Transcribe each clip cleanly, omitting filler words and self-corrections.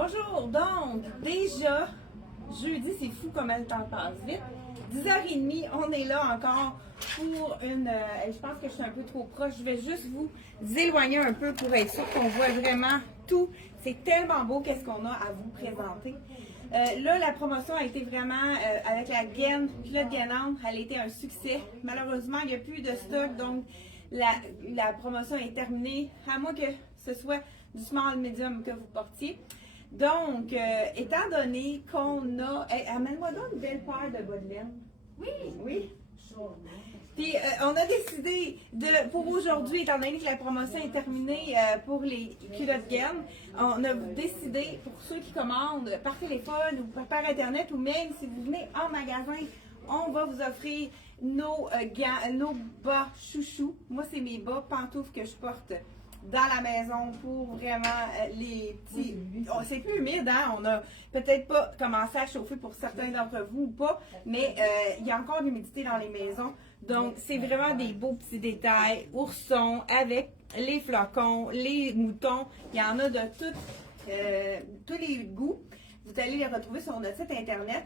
Bonjour, donc déjà, jeudi, c'est fou comme le temps passe vite. 10h30, on est là encore pour une... je pense que je suis un peu trop proche. Je vais juste vous éloigner un peu pour être sûr qu'on voit vraiment tout. C'est tellement beau qu'est-ce qu'on a à vous présenter. Là, la promotion a été vraiment, avec la gaine, culotte gainante, elle a été un succès. Malheureusement, il n'y a plus de stock, donc la promotion est terminée, à moins que ce soit du small medium que vous portiez. Donc, étant donné qu'on a... Hey, amène-moi donc une belle paire de bas de laine. Oui. Oui. Puis, on a décidé pour aujourd'hui, étant donné que la promotion est terminée pour les culottes gaines, on a décidé, pour ceux qui commandent par téléphone ou par Internet, ou même si vous venez en magasin, on va vous offrir nos gants, nos bas chouchous. Moi, c'est mes bas pantoufles que je porte dans la maison pour vraiment les petits... Oh, c'est plus humide, hein? On a peut-être pas commencé à chauffer pour certains d'entre vous ou pas, mais il y a encore de l'humidité dans les maisons. Donc, c'est vraiment des beaux petits détails. Oursons avec les flocons, les moutons. Il y en a de tous les goûts. Vous allez les retrouver sur notre site Internet.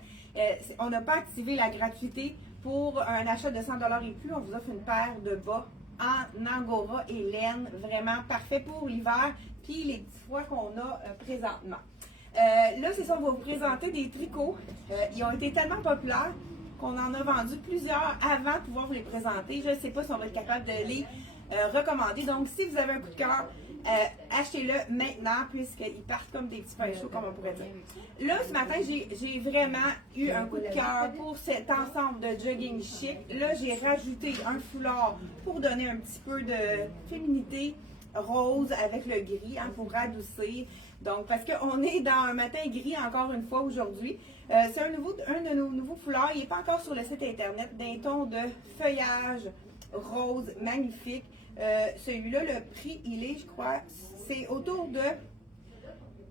On n'a pas activé la gratuité pour un achat de 100$ et plus. On vous offre une paire de bas en angora et laine, vraiment parfait pour l'hiver, puis les petits froids qu'on a présentement. Là, c'est ça, on va vous présenter des tricots. Ils ont été tellement populaires qu'on en a vendu plusieurs avant de pouvoir vous les présenter. Je ne sais pas si on va être capable de les recommander. Donc, si vous avez un coup de cœur, achetez-le maintenant, puisqu'ils partent comme des petits pains chauds, comme on pourrait dire. Là, ce matin, j'ai vraiment eu un coup de cœur pour cet ensemble de jogging chic. Là, j'ai rajouté un foulard pour donner un petit peu de féminité rose avec le gris, hein, pour adoucir. Donc, parce qu'on est dans un matin gris encore une fois aujourd'hui. C'est un de nos nouveaux foulards. Il n'est pas encore sur le site Internet, d'un ton de feuillage rose magnifique. Celui-là, le prix, il est, je crois, c'est autour de...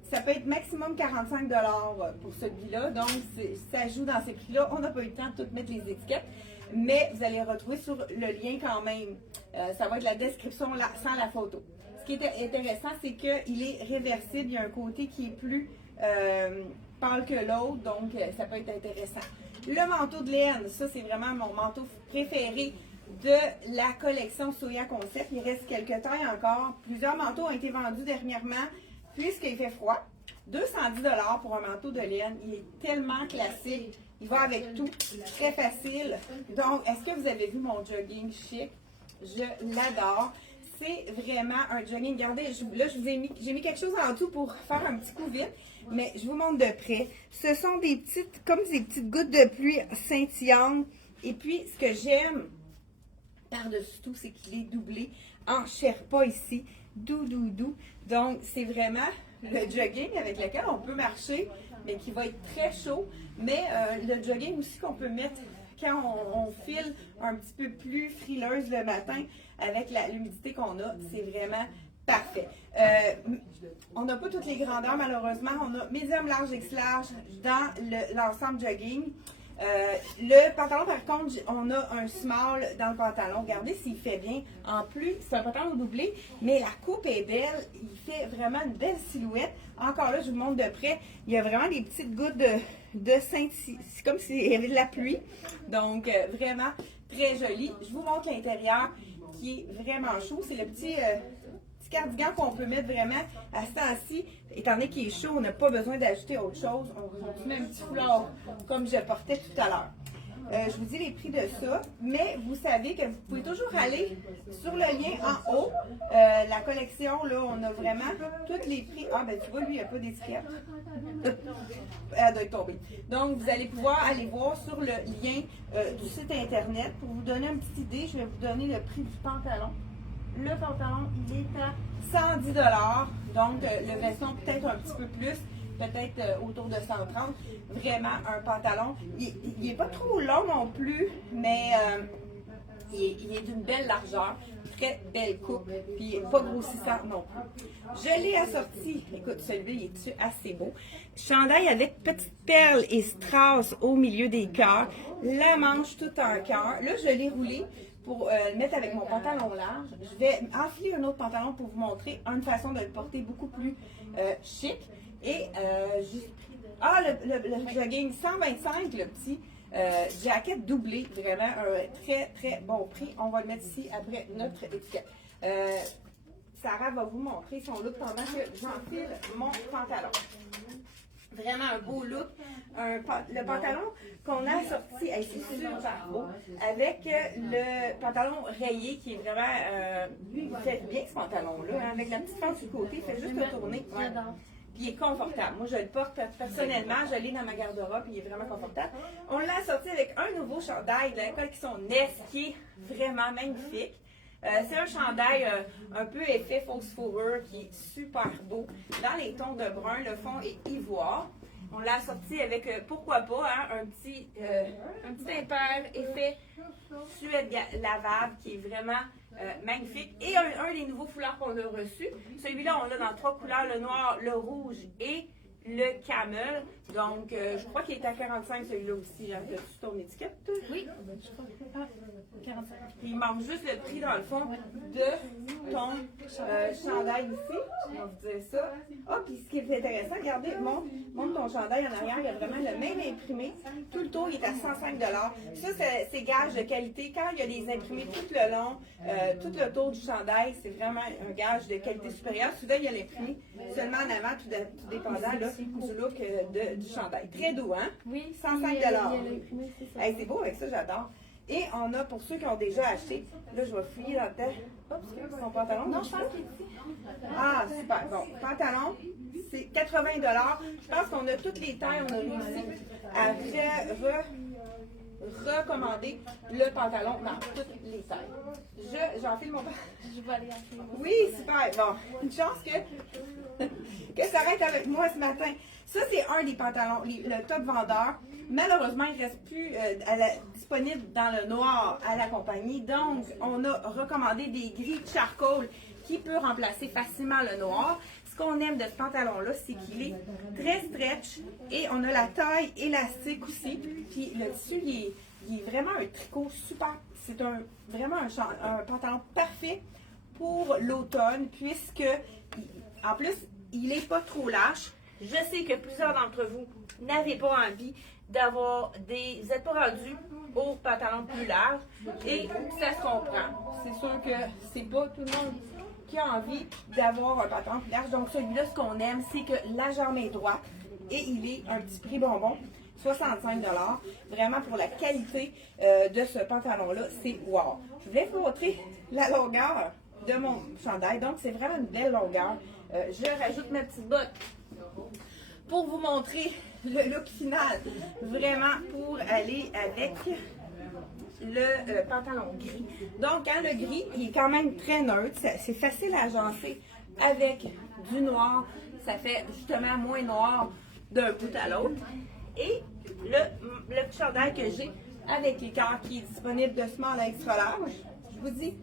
Ça peut être maximum 45$ pour celui-là. Donc, ça joue dans ces prix-là. On n'a pas eu le temps de tout mettre les étiquettes, mais vous allez retrouver sur le lien quand même. Ça va être la description sans la photo. Ce qui est intéressant, c'est qu'il est réversible. Il y a un côté qui est plus pâle que l'autre, donc ça peut être intéressant. Le manteau de laine, ça, c'est vraiment mon manteau préféré de la collection Soya Concept. Il reste quelques tailles encore. Plusieurs manteaux ont été vendus dernièrement puisqu'il fait froid. 210$ pour un manteau de laine. Il est tellement classique. Il va avec tout. Très facile. Donc, est-ce que vous avez vu mon jogging chic? Je l'adore. C'est vraiment un jogging. Regardez, là, j'ai mis quelque chose en dessous pour faire un petit coup vite, mais je vous montre de près. Ce sont des petites, comme des petites gouttes de pluie scintillantes. Et puis, ce que j'aime par-dessus tout, c'est qu'il est doublé en Sherpa ici. Doux. Donc, c'est vraiment le jogging avec lequel on peut marcher, mais qui va être très chaud. Mais le jogging aussi qu'on peut mettre quand on file un petit peu plus frileuse le matin avec l'humidité qu'on a. C'est vraiment parfait. On n'a pas toutes les grandeurs, malheureusement. On a médium, large, X large dans l'ensemble jogging. Le pantalon, par contre, on a un small dans le pantalon. Regardez s'il fait bien. En plus, c'est un pantalon doublé, mais la coupe est belle. Il fait vraiment une belle silhouette. Encore là, je vous montre de près. Il y a vraiment des petites gouttes de scintille. C'est comme s'il y avait de la pluie. Donc, vraiment très joli. Je vous montre l'intérieur qui est vraiment chaud. C'est le petit cardigan qu'on peut mettre vraiment à ce temps-ci. Étant donné qu'il est chaud, on n'a pas besoin d'ajouter autre chose. On met un petit foulard comme je portais tout à l'heure. Je vous dis les prix de ça, mais vous savez que vous pouvez toujours aller sur le lien en haut. La collection, là, on a vraiment tous les prix. Ah, ben tu vois, lui, il n'y a pas d'étiquette. Elle doit être tombée. Donc, vous allez pouvoir aller voir sur le lien du site Internet. Pour vous donner une petite idée, je vais vous donner le prix du pantalon. Le pantalon, il est à 110$. Donc, le veston, peut-être un petit peu plus. Peut-être autour de 130. Vraiment, un pantalon. Il n'est pas trop long non plus, mais il est d'une belle largeur. Très belle coupe. Puis, pas grossissant non plus. Je l'ai assorti. Écoute, celui-là, il est assez beau. Chandail avec petite perle et strass au milieu des cœurs. La manche tout en cœur. Là, je l'ai roulé pour le mettre avec mon pantalon large. Je vais enfiler un autre pantalon pour vous montrer une façon de le porter beaucoup plus chic. Et le jogging 125, le petit jacket doublé, vraiment un très très bon prix. On va le mettre ici après notre étiquette. Sarah va vous montrer son look pendant que j'enfile mon pantalon. Vraiment un beau look. Le pantalon qu'on a sorti, c'est super beau, avec le pantalon rayé qui est vraiment, il fait bien ce pantalon-là, hein, avec la petite face du côté, il fait juste le tourner. Ouais. Puis il est confortable. Moi, je le porte personnellement, je l'ai dans ma garde-robe, puis il est vraiment confortable. On l'a sorti avec un nouveau chandail de la collection Ness qui est vraiment magnifique. C'est un chandail un peu effet fausse fourrure qui est super beau. Dans les tons de brun, le fond est ivoire. On l'a sorti avec, pourquoi pas, hein, un petit impair effet suède lavable qui est vraiment magnifique. Et un des nouveaux foulards qu'on a reçu. Celui-là, on l'a dans 3 couleurs, le noir, le rouge et le camel. Donc, je crois qu'il est à 45 celui-là aussi. Hein. As-tu ton étiquette? Oui, je crois. 45. Il manque juste le prix, dans le fond, de ton chandail ici. On va vous dire ça. Ah, puis ce qui est intéressant, regardez, montre ton chandail en arrière. Il y a vraiment le même imprimé. Tout le tour, il est à 105 $. Ça, c'est gage de qualité. Quand il y a les imprimés tout le long, tout le tour du chandail, c'est vraiment un gage de qualité supérieure. Soudain, il y a l'imprimé seulement en avant, tout dépendant là, du look du chandail. Très doux, hein? Oui, 105 $. Hey, c'est beau avec ça, j'adore. Et on a, pour ceux qui ont déjà acheté, là, je vais fouiller dans le tête. Son pantalon. Non, je pense qu'il est ici. Ah, super. Bon, pantalon, c'est 80 $. Je pense qu'on a toutes les tailles. On a réussi à recommander le pantalon dans toutes les tailles. J'enfile mon pantalon. Je vais aller enfiler mon. Oui, super. Bon, une chance que ça arrête avec moi ce matin. Ça, c'est un des pantalons, le top vendeur. Malheureusement, il ne reste plus disponible dans le noir à la compagnie. Donc, on a recommandé des gris charcoal qui peut remplacer facilement le noir. Ce qu'on aime de ce pantalon-là, c'est qu'il est très stretch et on a la taille élastique aussi. Puis le tissu, il est vraiment un tricot super. C'est vraiment un pantalon parfait pour l'automne puisque, en plus, il n'est pas trop lâche. Je sais que plusieurs d'entre vous n'avez pas envie d'avoir vous n'êtes pas rendu au pantalon plus large et ça se comprend. C'est sûr que c'est pas tout le monde qui a envie d'avoir un pantalon plus large. Donc celui-là, ce qu'on aime, c'est que la jambe est droite et il est un petit prix bonbon, 65 $. Vraiment pour la qualité de ce pantalon-là, c'est wow. Je voulais vous montrer la longueur de mon chandail. Donc c'est vraiment une belle longueur. Je rajoute ma petite botte pour vous montrer le look final, vraiment pour aller avec le pantalon gris. Donc, hein, le gris, il est quand même très neutre, c'est facile à agencer avec du noir, ça fait justement moins noir d'un bout à l'autre. Et le petit chandail que j'ai avec les cœurs qui est disponible de small à extra large, je vous dis,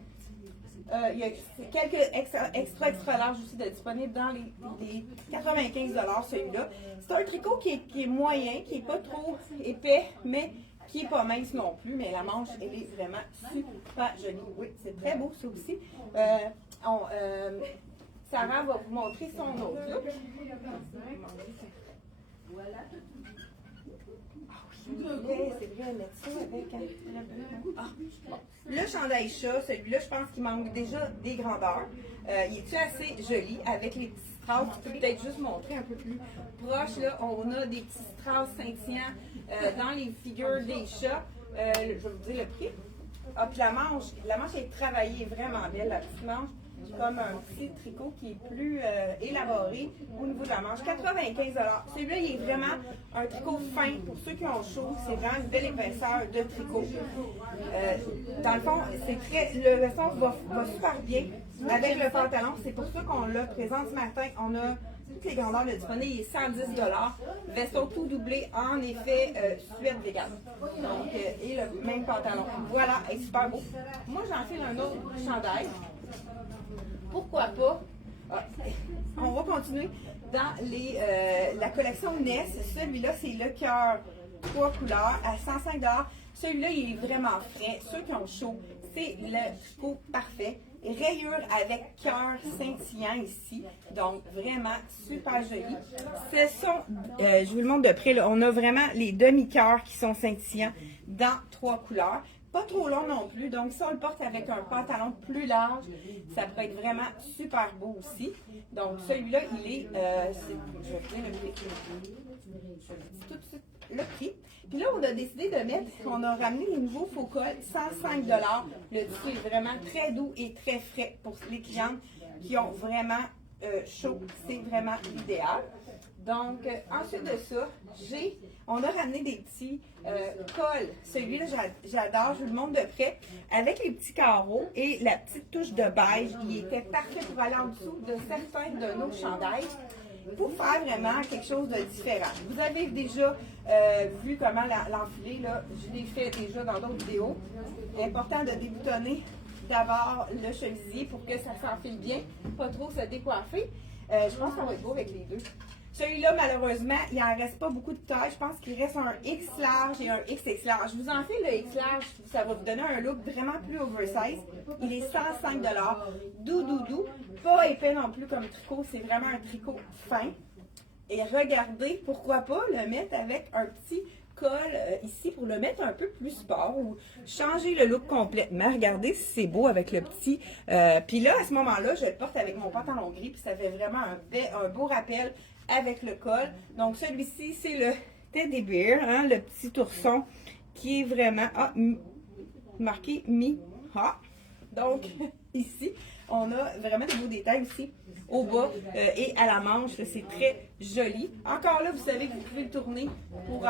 il y a quelques extra large aussi de disponibles dans les 95 $ celui-là. C'est un tricot qui est moyen, qui n'est pas trop épais, mais qui n'est pas mince non plus. Mais la manche, elle est vraiment super jolie. Oui, c'est très beau ça aussi. Sarah va vous montrer son autre look. Voilà. C'est vrai, mettre ça avec le chandail chat, celui-là, je pense qu'il manque déjà des grandeurs. Il est assez joli avec les petits strass. Tu peux peut-être juste montrer un peu plus proche. Là, on a des petits strass scintillants dans les figures des chats. Je vais vous dire le prix. Ah, puis la manche est travaillée vraiment belle, la petite manche. Comme un petit tricot qui est plus élaboré au niveau de la manche. 95 $. Celui-là, il est vraiment un tricot fin pour ceux qui ont chaud. C'est vraiment une belle épaisseur de tricot. Dans le fond, le veston va super bien avec le pantalon. C'est pour ça qu'on l'a présent ce matin. On a toutes les grandeurs de disponibles. Il est 110 $. Veston tout doublé en effet suède vegan. Donc, et le même pantalon. Voilà, il est super beau. Moi, j'enfile un autre chandail. Pourquoi pas? On va continuer dans la collection Ness. Celui-là, c'est le cœur 3 couleurs à 105 $. Celui-là, il est vraiment frais. Ceux qui ont chaud, c'est le tricot parfait. rayures avec cœur scintillant ici. Donc, vraiment super joli. Ce sont, je vous le montre de près, là, on a vraiment les demi-cœurs qui sont scintillants dans 3 couleurs. Pas trop long non plus, donc si on le porte avec un pantalon plus large, ça peut être vraiment super beau aussi. Donc celui-là, il est, je vais vous dire le prix. Je vous dis tout de suite le prix. Puis là, on a décidé de mettre, on a ramené les nouveaux faux cols, 105 $. Le tissu est vraiment très doux et très frais pour les clientes qui ont vraiment chaud. C'est vraiment l'idéal. Donc, ensuite de ça, on a ramené des petits cols. Celui-là, j'adore, je vous le montre de près. Avec les petits carreaux et la petite touche de beige, il était parfait pour aller en dessous de certains de nos chandails pour faire vraiment quelque chose de différent. Vous avez déjà vu comment l'enfiler, là. Je l'ai fait déjà dans d'autres vidéos. Important de déboutonner d'abord le chemisier pour que ça s'enfile bien, pas trop se décoiffer. Je pense qu'on va être beau avec les deux. Celui-là, malheureusement, il n'en reste pas beaucoup de taille. Je pense qu'il reste un X large et un XX large. Je vous en fais le X large, ça va vous donner un look vraiment plus oversize. Il est 105 $. Doux. Pas épais non plus comme tricot. C'est vraiment un tricot fin. Et regardez, pourquoi pas le mettre avec un petit col ici pour le mettre un peu plus sport ou changer le look complètement. Regardez si c'est beau avec le petit. Puis là, à ce moment-là, je le porte avec mon pantalon gris. Puis ça fait vraiment un beau rappel avec le col. Donc celui-ci, c'est le Teddy Bear, hein, le petit ourson qui est vraiment marqué Mi. Donc ici, on a vraiment des beaux détails aussi au bas et à la manche. C'est très joli. Encore là, vous savez que vous pouvez le tourner pour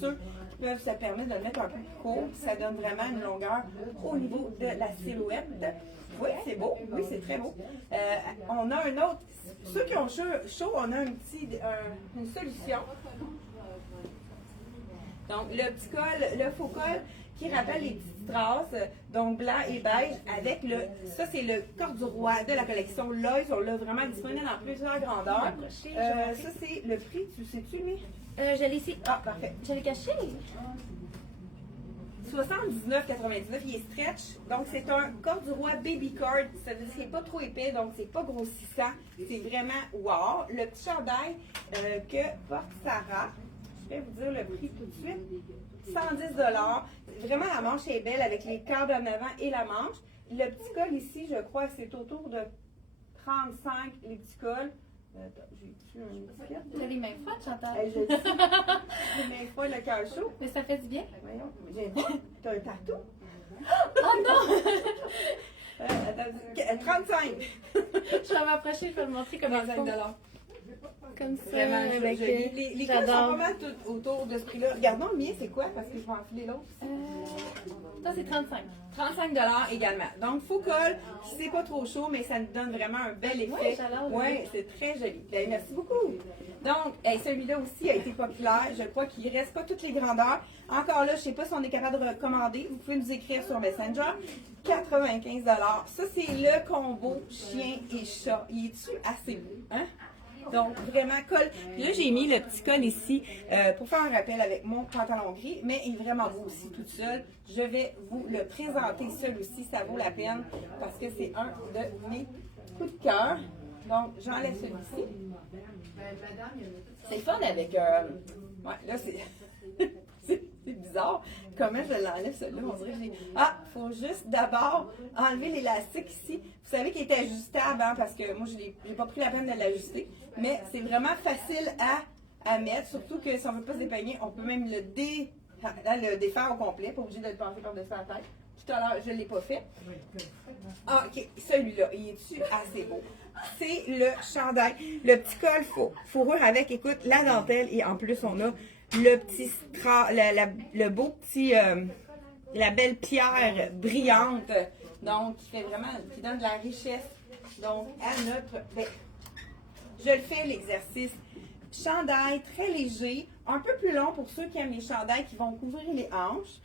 ceux qui peuvent se permettre de le mettre un peu plus court. Ça donne vraiment une longueur au niveau de la silhouette. Oui, c'est beau. Oui, c'est très beau. On a un autre. Ceux qui ont chaud, on a une solution. Donc, le petit col, le faux col qui rappelle les petites traces, donc blanc et beige, avec ça c'est le corduroy de la collection Lois. On l'a vraiment disponible dans plusieurs grandeurs. Ça c'est le prix, tu sais-tu, mais? Je l'ai ici. Ah, parfait. Je l'ai caché. 79,99, il est stretch. Donc, c'est un corduroy baby cord. Ça veut dire qu'il n'est pas trop épais, donc c'est pas grossissant. C'est vraiment wow. Le petit chandail que porte Sarah, je vais vous dire le prix tout de suite. 110 $. Vraiment, la manche est belle avec les cordes en avant et la manche. Le petit col ici, je crois que c'est autour de 35, les petits cols. J'ai une étiquette. T'as les mains froides, Chantal. Je dis, les mains froides, le cœur chaud. Mais ça fait du bien. Voyons, t'as un tatou? Oh non! Attends, 35. Je vais m'approcher, je vais te montrer comment ça 35 $. Comme ça, Vraiment avec, joli. Les cols sont pas mal tout autour de ce prix-là. Regardons le mien, c'est quoi? Parce que je vais enfiler l'autre. Ça, c'est 35. 35 $ également. Donc, faux col, c'est pas trop chaud, mais ça nous donne vraiment un bel effet. Oui, c'est très joli. Ben, merci beaucoup. Donc, celui-là aussi a été populaire. Je crois qu'il ne reste pas toutes les grandeurs. Encore là, je ne sais pas si on est capable de recommander. Vous pouvez nous écrire sur Messenger. 95 $. Ça, c'est le combo chien et chat. Il est-tu assez beau? Hein? Donc, vraiment, col. Puis là, j'ai mis le petit col ici pour faire un rappel avec mon pantalon gris, mais il est vraiment beau aussi tout seul. Je vais vous le présenter seul aussi, ça vaut la peine parce que c'est un de mes coups de cœur. Donc, j'enlève celui-ci. C'est fun avec... ouais, là, c'est bizarre. Comment je l'enlève, celui-là? On dirait que j'ai... Ah, il faut juste d'abord enlever l'élastique ici. Vous savez qu'il est ajustable, hein, parce que moi, je n'ai pas pris la peine de l'ajuster. Mais c'est vraiment facile à mettre, surtout que si on ne veut pas se dépeigner, on peut même le défaire au complet, pas obligé de le passer par-dessus la tête. Tout à l'heure, je ne l'ai pas fait. Ah, OK, celui-là, il est-tu assez beau? C'est le chandail. Le petit col fourrure avec, écoute, la dentelle et en plus, on a le petit le beau petit, la belle pierre brillante, donc qui fait vraiment, qui donne de la richesse, donc à notre, je le fais l'exercice, chandail très léger, un peu plus long pour ceux qui aiment les chandails qui vont couvrir les hanches,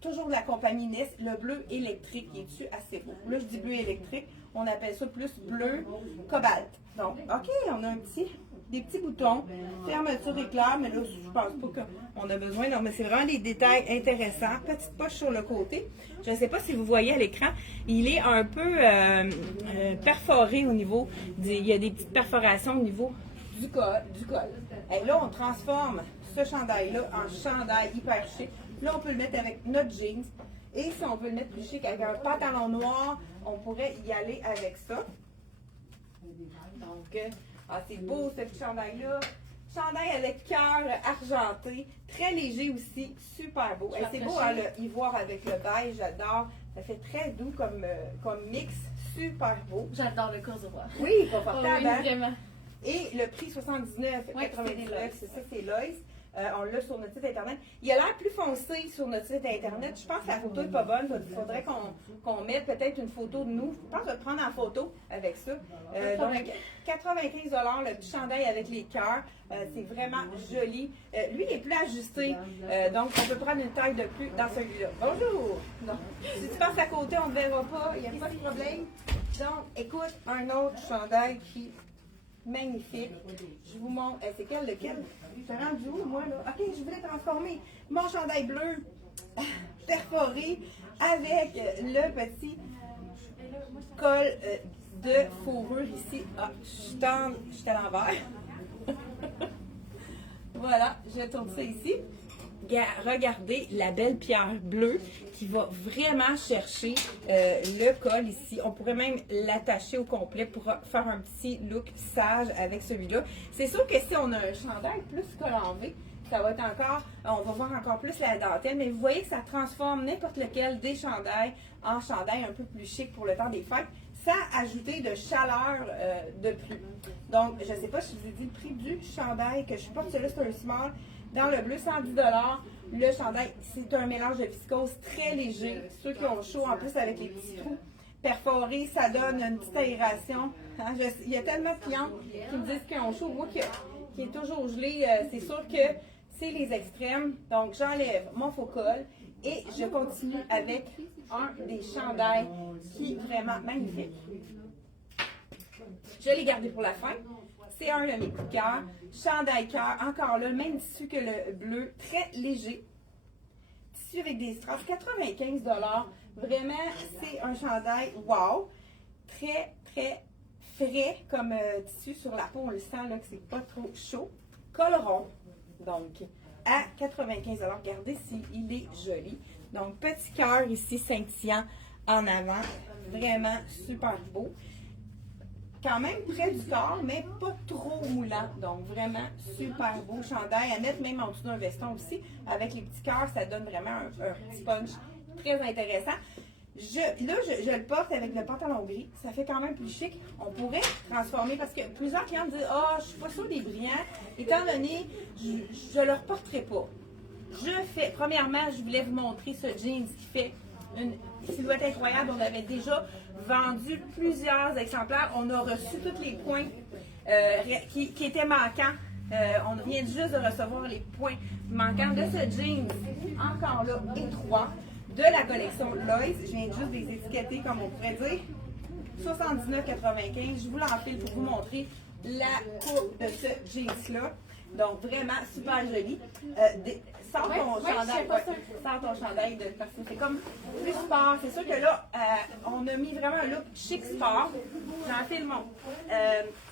toujours de la compagnie Ness, le bleu électrique, il est-tu assez beau? Là je dis bleu électrique, on appelle ça plus bleu cobalt, donc ok, on a un petit des petits boutons, fermeture éclair, mais là, je pense pas qu'on a besoin. Non, mais c'est vraiment des détails intéressants. Petite poche sur le côté. Je ne sais pas si vous voyez à l'écran, il est un peu perforé au niveau, il y a des petites perforations au niveau du col. Et là, on transforme ce chandail-là en chandail hyper chic. Là, on peut le mettre avec notre jeans. Et si on veut le mettre plus chic avec un pantalon noir, on pourrait y aller avec ça. Donc, c'est beau ce petit chandail-là. Chandail avec cœur argenté, très léger aussi, super beau. Et c'est beau à y voir avec le beige, j'adore. Ça fait très doux comme mix, super beau. J'adore le corduroy. Oui, confortable. Oui, vraiment. Et le prix 79,99, Ouais, c'est ça, c'est Lois. On l'a sur notre site internet. Il a l'air plus foncé sur notre site internet. Je pense que la photo n'est pas bonne. Il faudrait qu'on mette peut-être une photo de nous. Je pense que je vais prendre en photo avec ça. Donc, 95 $ le petit chandail avec les cœurs. C'est vraiment joli. Lui, il est plus ajusté. Donc, on peut prendre une taille de plus dans celui-là. Bonjour! Non. Si tu passes à côté, on ne verra pas. Il n'y a pas de problème. Donc, écoute, un autre chandail qui magnifique. Je vous montre. C'est lequel? Je suis rendu où, moi, là? OK, je voulais transformer mon chandail bleu perforé avec le petit col de fourrure ici. Ah, je suis à l'envers. Voilà, je tourne ça ici. Regardez la belle pierre bleue qui va vraiment chercher le col ici. On pourrait même l'attacher au complet pour faire un petit look sage avec celui-là. C'est sûr que si on a un chandail plus col en V, ça va être encore, on va voir encore plus la dentelle, mais vous voyez que ça transforme n'importe lequel des chandails en chandail un peu plus chic pour le temps des fêtes, sans ajouter de chaleur de plus. Donc, je ne sais pas si je vous dis le prix du chandail que je porte, celui-là c'est un small. Dans le bleu, 110 $. Le chandail, c'est un mélange de viscose très léger. Ceux qui ont chaud, en plus avec les petits trous perforés, ça donne une petite aération. Hein, il y a tellement de clients qui me disent qu'ils ont chaud. Moi qui est toujours gelé, c'est sûr que c'est les extrêmes. Donc, j'enlève mon faux col et je continue avec un des chandails qui est vraiment magnifique. Je l'ai gardé pour la fin. C'est un de mes coups de cœur. Chandail cœur, encore là, le même tissu que le bleu, très léger. Tissu avec des strass, 95 $. Vraiment, c'est un chandail wow. Très, très frais comme tissu sur la peau. On le sent là que c'est pas trop chaud. Col rond, donc à 95 $. Regardez s'il est joli. Donc, petit cœur ici scintillant en avant. Vraiment super beau. Quand même près du corps, mais pas trop moulant. Donc, vraiment super beau chandail à mettre même en dessous d'un veston aussi. Avec les petits cœurs, ça donne vraiment un petit punch très intéressant. Je le porte avec le pantalon gris. Ça fait quand même plus chic. On pourrait transformer parce que plusieurs clients me disent « Ah, je suis pas sûre des brillants. » Étant donné, je ne le reporterai pas. Premièrement, je voulais vous montrer ce jeans qui fait une silhouette incroyable. On avait déjà vendu plusieurs exemplaires. On a reçu tous les points qui étaient manquants. On vient juste de recevoir les points manquants de ce jeans, encore là, étroit, de la collection Lois. Je viens juste de les étiqueter, comme on pourrait dire. 79,95. Je vous l'enfile pour vous montrer la coupe de ce jeans-là. Donc, vraiment super joli. Sans ton chandail, parce que c'est comme plus sport. C'est sûr que là, on a mis vraiment un look chic sport. J'enfile mon.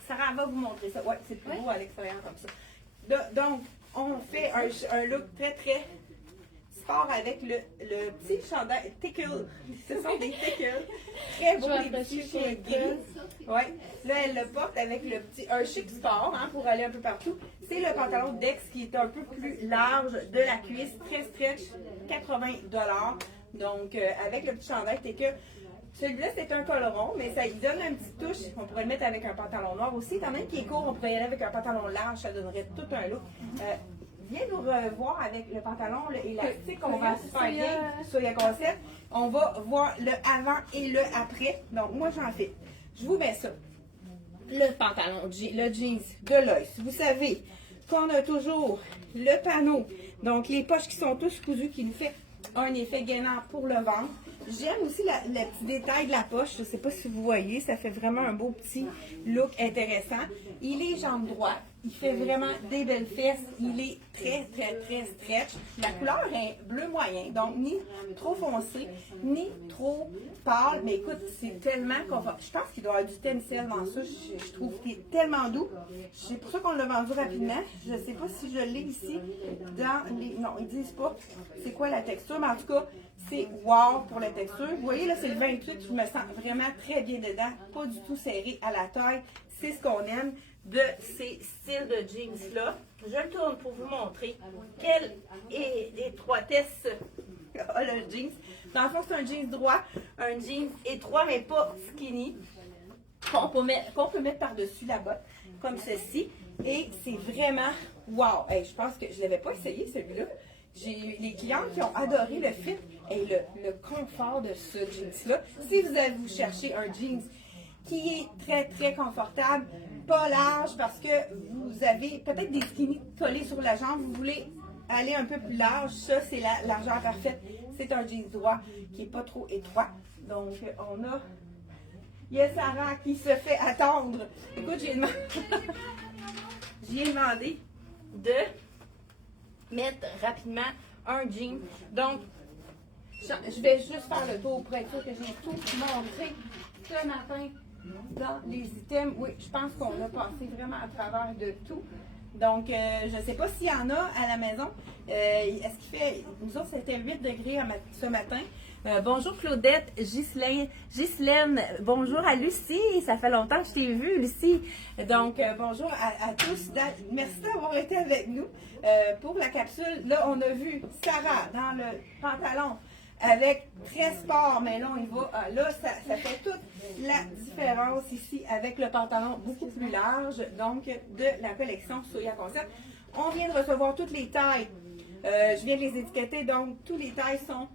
Sarah va vous montrer ça. Ouais, c'est plus beau à l'extérieur comme ça. Donc, on fait un look très, très sport avec le petit chandail tickle. Ce sont des tickles. Très beaux, les petits chiens gris. Ouais. Là, elle le porte avec un chic sport hein, pour aller un peu partout. C'est le pantalon Dex qui est un peu plus large de la cuisse, très stretch, 80 $. Donc, avec le petit chandail tickle. Celui-là, c'est un col rond, mais ça lui donne une petite touche. On pourrait le mettre avec un pantalon noir aussi. Étant même qu'il est court, on pourrait y aller avec un pantalon large. Ça donnerait tout un look. Viens nous revoir avec le pantalon élastique. On va super bien sur le concept. On va voir le avant et le après. Donc, moi, j'en fais. Je vous mets ça. Le pantalon, le jeans de Lois. Vous savez qu'on a toujours le panneau. Donc, les poches qui sont tous cousues, qui nous fait un effet gainant pour le ventre. J'aime aussi le petit détail de la poche. Je ne sais pas si vous voyez. Ça fait vraiment un beau petit look intéressant. Il est jambe droite. il fait vraiment des belles fesses. Il est très, très, très stretch. La couleur est bleu moyen, donc ni trop foncé, ni trop pâle. Mais écoute, c'est tellement confortable. Je pense qu'il doit y avoir du tencel dans ça. Je trouve qu'il est tellement doux. C'est pour ça qu'on l'a vendu rapidement. Je ne sais pas si je l'ai ici dans les... Non, ils disent pas c'est quoi la texture, mais en tout cas, c'est wow pour la texture. Vous voyez, là, c'est le 28. Je me sens vraiment très bien dedans. Pas du tout serré à la taille. C'est ce qu'on aime de ces styles de jeans-là. Je le tourne pour vous montrer quelle étroitesse a le jeans. Dans le fond, c'est un jeans droit, un jeans étroit mais pas skinny, qu'on peut mettre par-dessus la botte, comme ceci. Et c'est vraiment wow! Hey, je pense que je ne l'avais pas essayé, celui-là. J'ai eu les clients qui ont adoré le fit et le confort de ce jeans-là. Si vous cherchez un jeans qui est très, très confortable, pas large parce que vous avez peut-être des skinny collés sur la jambe, vous voulez aller un peu plus large, ça c'est la largeur parfaite. C'est un jeans droit qui n'est pas trop étroit. Donc on a Sarah qui se fait attendre. Écoute, j'ai demandé de mettre rapidement un jean. Donc, je vais juste faire le tour pour être sûr que j'ai tout montré ce matin dans les items. Oui, je pense qu'on a passé vraiment à travers de tout. Donc, je ne sais pas s'il y en a à la maison. Est-ce qu'il fait... Nous autres, c'était 8 degrés ce matin. Bonjour Claudette, Ghislaine, bonjour à Lucie. Ça fait longtemps que je t'ai vue, Lucie. Donc, bonjour à tous. Merci d'avoir été avec nous pour la capsule. Là, on a vu Sarah dans le pantalon avec très sport, mais là, on y va. Là, ça fait toute la différence ici avec le pantalon beaucoup plus large, donc de la collection Soya Concept. On vient de recevoir toutes les tailles. Je viens de les étiqueter, donc toutes les tailles sont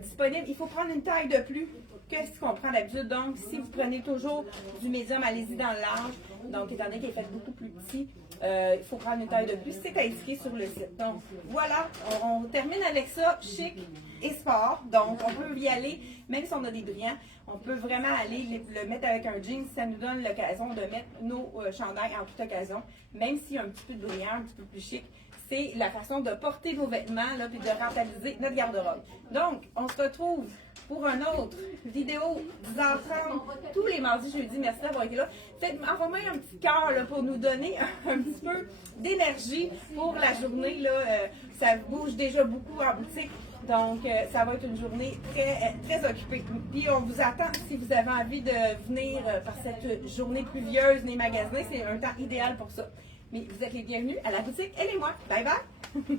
disponibles. Il faut prendre une taille de plus que ce qu'on prend d'habitude. Donc, si vous prenez toujours du médium, allez-y dans le large. Donc, étant donné qu'il est fait beaucoup plus petit, il faut prendre une taille de plus. C'est indiqué sur le site. Donc, voilà, on termine avec ça, chic et sport. Donc, on peut y aller, même si on a des brillants, on peut vraiment aller le mettre avec un jean. Ça nous donne l'occasion de mettre nos chandails en toute occasion, même s'il y a un petit peu de brillant, un petit peu plus chic. C'est la façon de porter nos vêtements là, puis de rentabiliser notre garde-robe. Donc, on se retrouve pour une autre vidéo 10h30 tous les mardis, jeudi. Merci d'avoir été là. Envoyez un petit cœur là, pour nous donner un petit peu d'énergie pour la journée. Là. Ça bouge déjà beaucoup en boutique. Donc, ça va être une journée très, très occupée. Puis, on vous attend si vous avez envie de venir par cette journée pluvieuse, les magasins. C'est un temps idéal pour ça. Mais vous êtes les bienvenus à la boutique Elle et moi. Bye bye!